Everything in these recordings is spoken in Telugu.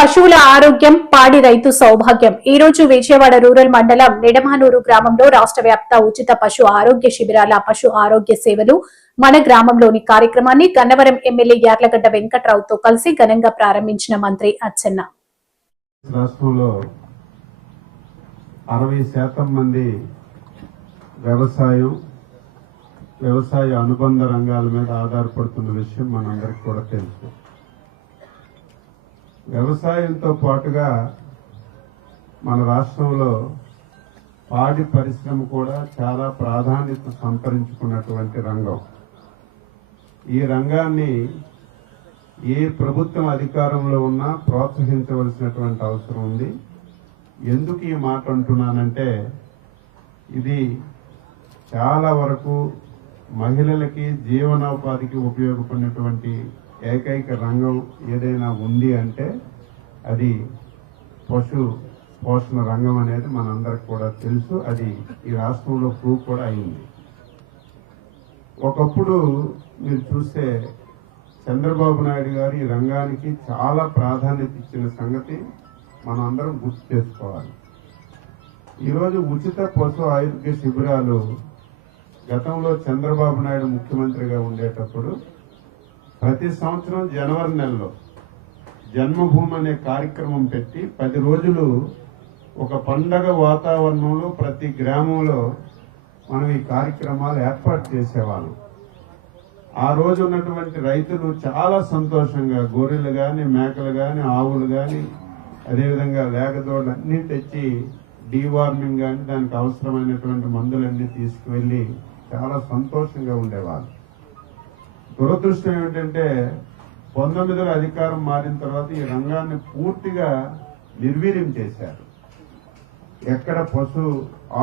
పశువుల ఆరోగ్యం పాడి రైతు సౌభాగ్యం. ఈ రోజు విజయవాడ రూరల్ మండలం నిడమానూరు గ్రామంలో రాష్ట్ర వ్యాప్త ఉచిత పశు ఆరోగ్య శిబిరాల పశు ఆరోగ్య సేవలు మన గ్రామంలోని కార్యక్రమాన్ని గన్నవరం ఎమ్మెల్యే యార్లగడ్డ వెంకట్రావుతో కలిసి ఘనంగా ప్రారంభించిన మంత్రి అచ్చెన్న. రాష్ట్రంలో అరవై శాతం మంది వ్యవసాయం వ్యవసాయ అనుబంధ రంగాల మీద ఆధారపడుతున్న విషయం మనందరికి కూడా తెలుసు. వ్యవసాయంతో పాటుగా మన రాష్ట్రంలో పాడి పరిశ్రమ కూడా చాలా ప్రాధాన్యత సంతరించుకున్నటువంటి రంగం. ఈ రంగాన్ని ఏ ప్రభుత్వం అధికారంలో ఉన్నా ప్రోత్సహించవలసినటువంటి అవసరం ఉంది. ఎందుకు ఈ మాట అంటున్నానంటే ఇది చాలా వరకు మహిళలకి జీవనోపాధికి ఉపయోగపడినటువంటి ఏకైక రంగం ఏదైనా ఉంది అంటే అది పశు పోషణ రంగం అనేది మనందరికి కూడా తెలుసు. అది ఈ రాష్ట్రంలో ప్రూవ్ కూడా అయింది. ఒకప్పుడు మీరు చూస్తే చంద్రబాబు నాయుడు గారు ఈ రంగానికి చాలా ప్రాధాన్యత ఇచ్చిన సంగతి మనందరం గుర్తు చేసుకోవాలి. ఈరోజు ఉచిత పశు ఆరోగ్య శిబిరాలు గతంలో చంద్రబాబు నాయుడు ముఖ్యమంత్రిగా ఉండేటప్పుడు ప్రతి సంవత్సరం జనవరి నెలలో జన్మభూమి అనే కార్యక్రమం పెట్టి పది రోజులు ఒక పండగ వాతావరణంలో ప్రతి గ్రామంలో మనం ఈ కార్యక్రమాలు ఏర్పాటు చేసేవాళ్ళం. ఆ రోజు ఉన్నటువంటి రైతులు చాలా సంతోషంగా గొర్రెలు కానీ మేకలు కానీ ఆవులు కానీ అదేవిధంగా లేగదోళ్ళు అన్నీ తెచ్చి డీవార్మింగ్ కానీ దానికి అవసరమైనటువంటి మందులన్నీ తీసుకువెళ్ళి చాలా సంతోషంగా ఉండేవాళ్ళు. దురదృష్టం ఏమిటంటే పంతొమ్మిదిలో అధికారం మారిన తర్వాత ఈ రంగాన్ని పూర్తిగా నిర్వీర్యం చేశారు. ఎక్కడ పశు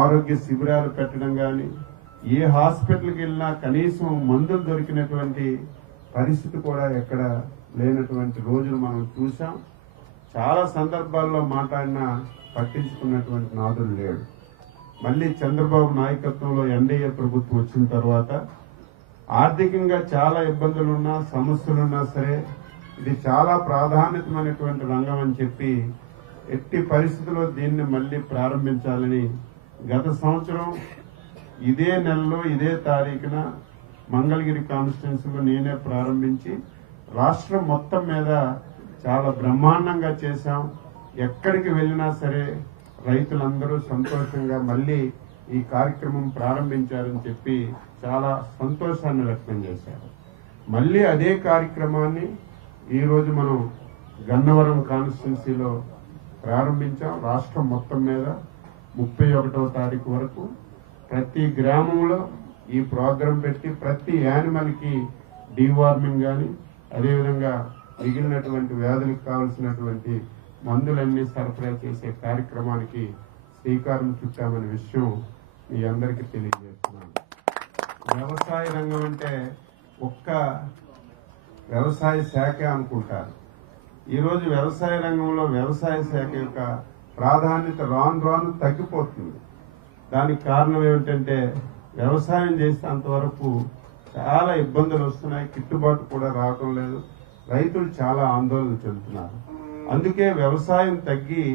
ఆరోగ్య శిబిరాలు పెట్టడం కానీ ఏ హాస్పిటల్కి వెళ్ళినా కనీసం మందులు దొరికినటువంటి పరిస్థితి కూడా ఎక్కడ లేనటువంటి రోజులు మనం చూసాం చాలా సందర్భాల్లో మాట్లాడినా పట్టించుకున్నటువంటి నాదులు లేడు. మళ్ళీ చంద్రబాబు నాయకత్వంలో ఎన్డీఏ ప్రభుత్వం వచ్చిన తర్వాత ఆర్థికంగా చాలా ఇబ్బందులున్నా సమస్యలున్నా సరే ఇది చాలా ప్రాధాన్యతమైనటువంటి రంగం అని చెప్పి ఎట్టి పరిస్థితుల్లో దీన్ని మళ్ళీ ప్రారంభించాలని గత సంవత్సరం ఇదే నెలలో ఇదే తారీఖున మంగళగిరి కాన్స్టిట్యున్సీలో నేనే ప్రారంభించి రాష్ట్రం మొత్తం మీద చాలా బ్రహ్మాండంగా చేశాం. ఎక్కడికి వెళ్ళినా సరే రైతులందరూ సంతోషంగా మళ్ళీ ఈ కార్యక్రమం ప్రారంభించారని చెప్పి చాలా సంతోషాన్ని వ్యక్తం చేశారు. మళ్ళీ అదే కార్యక్రమాన్ని ఈరోజు మనం గన్నవరం కాన్స్టిట్యున్సీలో ప్రారంభించాం. రాష్ట్రం మొత్తం మీద ముప్పై ఒకటవ తారీఖు వరకు ప్రతి గ్రామంలో ఈ ప్రోగ్రాం పెట్టి ప్రతి యానిమల్కి డీవార్మింగ్ కానీ అదేవిధంగా మిగిలినటువంటి వ్యాధులకు కావలసినటువంటి మందులన్నీ సరఫరా చేసే కార్యక్రమానికి శ్రీకారం చుట్టామనే విషయం మీ అందరికీ తెలియజేస్తున్నాను. వ్యవసాయ రంగం అంటే ఒక్క వ్యవసాయ శాఖ అనుకుంటారు. ఈరోజు వ్యవసాయ రంగంలో వ్యవసాయ శాఖ యొక్క ప్రాధాన్యత రాను రాను తగ్గిపోతుంది. దానికి కారణం ఏమిటంటే వ్యవసాయం చేస్తే అంతవరకు చాలా ఇబ్బందులు వస్తున్నాయి. గిట్టుబాటు కూడా రావటం లేదు. రైతులు చాలా ఆందోళన చెందుతున్నారు. అందుకే వ్యవసాయం తగ్గి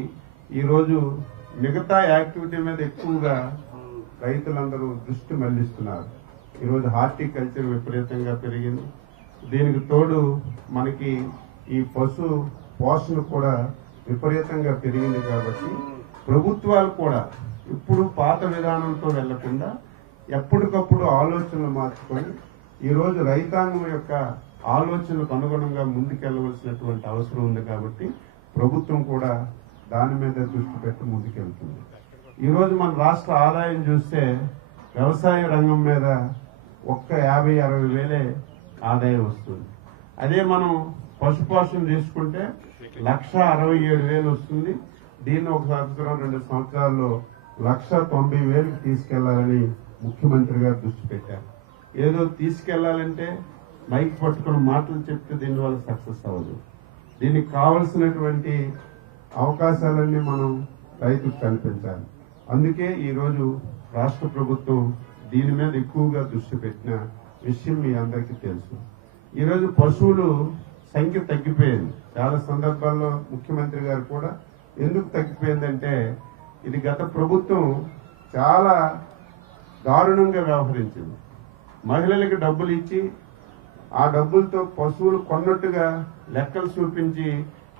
ఈరోజు మిగతా యాక్టివిటీ మీద ఎక్కువగా రైతులందరూ దృష్టి మళ్ళిస్తున్నారు ఈరోజు హార్టికల్చర్ విపరీతంగా పెరిగింది. దీనికి తోడు మనకి ఈ పశు పోషణ కూడా విపరీతంగా పెరిగింది కాబట్టి ప్రభుత్వాలు కూడా ఇప్పుడు పాత విధానంతో వెళ్ళకుండా ఎప్పటికప్పుడు ఆలోచనలు మార్చుకొని ఈరోజు రైతాంగం యొక్క ఆలోచనలకు అనుగుణంగా ముందుకెళ్ళవలసినటువంటి అవసరం ఉంది కాబట్టి ప్రభుత్వం కూడా దాని మీద దృష్టి పెట్టి ముందుకెళ్తుంది. ఈరోజు మన రాష్ట్ర ఆదాయం చూస్తే వ్యవసాయ రంగం మీద ఒక్క యాభై అరవై వేలే ఆదాయం వస్తుంది. అదే మనం పశుపోషణ తీసుకుంటే లక్ష అరవై ఏడు వేలు వస్తుంది. దీన్ని ఒక సంవత్సరం రెండు సంవత్సరాల్లో లక్ష తొంభై వేలకు తీసుకెళ్ళాలని ముఖ్యమంత్రి గారు దృష్టి పెట్టారు. ఏదో తీసుకెళ్ళాలంటే మైక్ పట్టుకుని మాటలు చెప్తే దీనివల్ల సక్సెస్ అవ్వదు. దీనికి కావలసినటువంటి అవకాశాలన్నీ మనం రైతుకు కల్పించాలి. అందుకే ఈరోజు రాష్ట్ర ప్రభుత్వం దీని మీద ఎక్కువగా దృష్టి పెట్టిన విషయం మీ అందరికీ తెలుసు. ఈరోజు పశువులు సంఖ్య తగ్గిపోయింది. చాలా సందర్భాల్లో ముఖ్యమంత్రి గారు కూడా ఎందుకు తగ్గిపోయిందంటే ఇది గత ప్రభుత్వం చాలా దారుణంగా వ్యవహరించింది. మహిళలకు డబ్బులు ఇచ్చి ఆ డబ్బులతో పశువులు కొన్నట్టుగా లెక్కలు చూపించి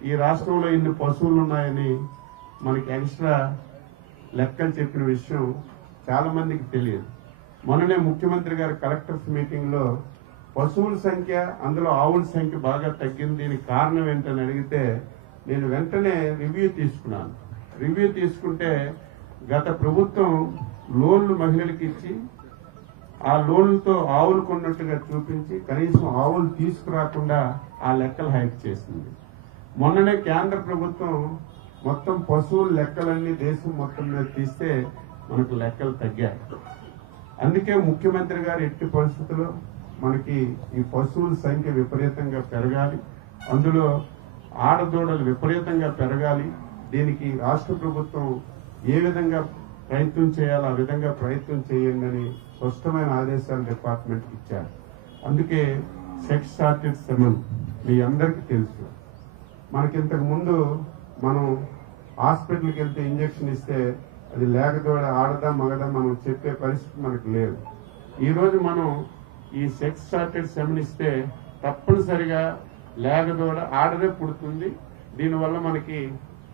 ఈ రాష్ట్రంలో ఇన్ని పశువులు ఉన్నాయని మనకి ఎక్స్ట్రా లెక్కలు చెప్పిన విషయం చాలా మందికి తెలియదు. మొన్ననే ముఖ్యమంత్రి గారి కలెక్టర్స్ మీటింగ్లో పశువుల సంఖ్య అందులో ఆవుల సంఖ్య బాగా తగ్గింది. దీనికి కారణం ఏంటని అడిగితే నేను వెంటనే రివ్యూ తీసుకున్నాను. రివ్యూ తీసుకుంటే గత ప్రభుత్వం లోన్లు మహిళలకు ఇచ్చి ఆ లోన్లతో ఆవులు కొన్నట్టుగా చూపించి కనీసం ఆవులు తీసుకురాకుండా ఆ లెక్కలు హైక్ చేసింది. మొన్ననే కేంద్ర ప్రభుత్వం మొత్తం పశువుల లెక్కలన్నీ దేశం మొత్తం మీద తీస్తే మనకు లెక్కలు తగ్గాయి. అందుకే ముఖ్యమంత్రి గారు ఎట్టి పరిస్థితుల్లో మనకి ఈ పశువుల సంఖ్య విపరీతంగా పెరగాలి. అందులో ఆడదూడలు విపరీతంగా పెరగాలి. దీనికి రాష్ట్ర ప్రభుత్వం ఏ విధంగా ప్రయత్నం చేయాలో ఆ విధంగా ప్రయత్నం చేయండి అని స్పష్టమైన ఆదేశాలు డిపార్ట్మెంట్కి ఇచ్చారు. అందుకే సెక్స్ షార్టెడ్ సెమన్ మీ అందరికీ తెలుసు. మనకి ఇంతకు ముందు హాస్పిటల్కి వెళ్తే ఇంజెక్షన్ ఇస్తే అది లేకదోడ ఆడదా మగదా మనం చెప్పే పరిస్థితి మనకు లేదు. ఈరోజు మనం ఈ సెక్స్ షార్టెడ్ శమనిస్తే ఇస్తే తప్పనిసరిగా లేకదోడ ఆడదే పుడుతుంది. దీనివల్ల మనకి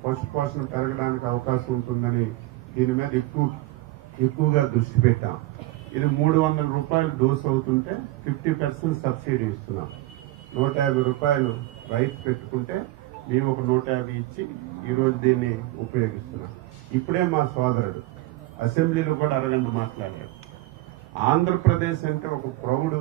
పశుపోషణ పెరగడానికి అవకాశం ఉంటుందని దీని మీద ఎక్కువ ఎక్కువగా దృష్టి పెట్టాం. ఇది మూడు వందల రూపాయలు డోస్ అవుతుంటే ఫిఫ్టీ పర్సెంట్ సబ్సిడీ ఇస్తున్నాం. నూట యాభై రూపాయలు రైతు పెట్టుకుంటే మేము ఒక నూట యాభై ఇచ్చి ఈరోజు దీన్ని ఉపయోగిస్తున్నాం. ఇప్పుడే మా సోదరుడు అసెంబ్లీలో కూడా అరగంట మాట్లాడారు ఆంధ్రప్రదేశ్ అంటే ఒక ప్రౌఢ